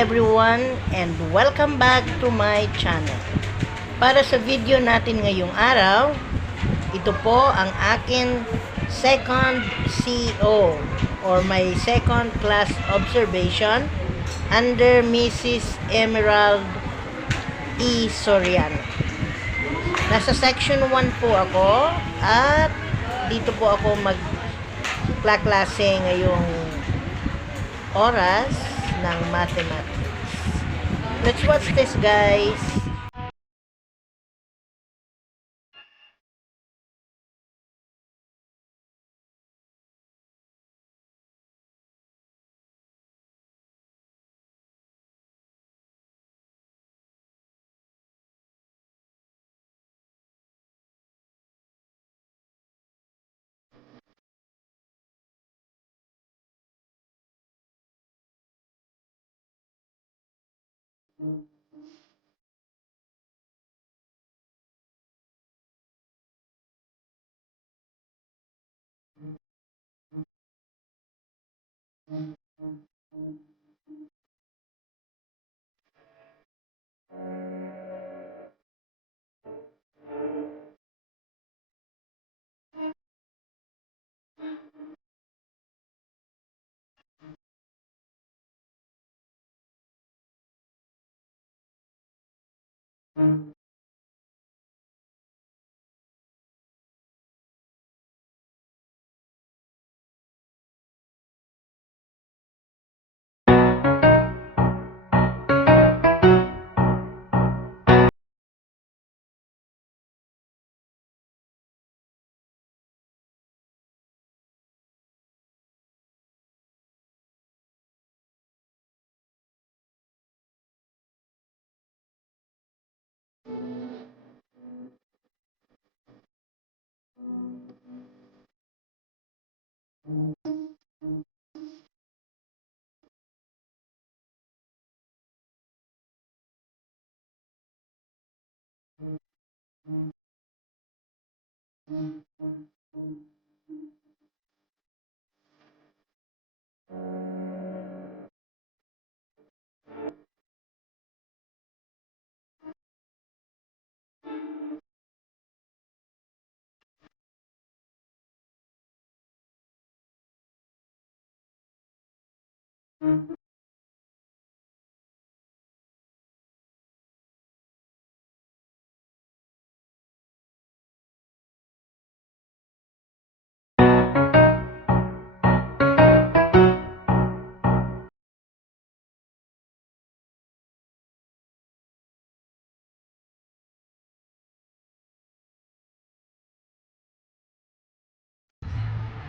everyone and welcome back to my channel. Para sa video natin ngayong araw, ito po ang akin second CO or my second class observation under Mrs. Emerald E. Soriano. Nasa section 1 po ako at dito po ako magklaklase ngayong oras ng mathematics. Let's watch this, guys.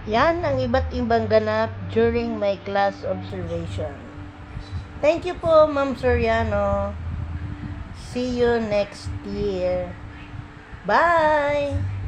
Yan ang iba't ibang ganap during my class observation. Thank you po, Ma'am Soriano. See you next year. Bye!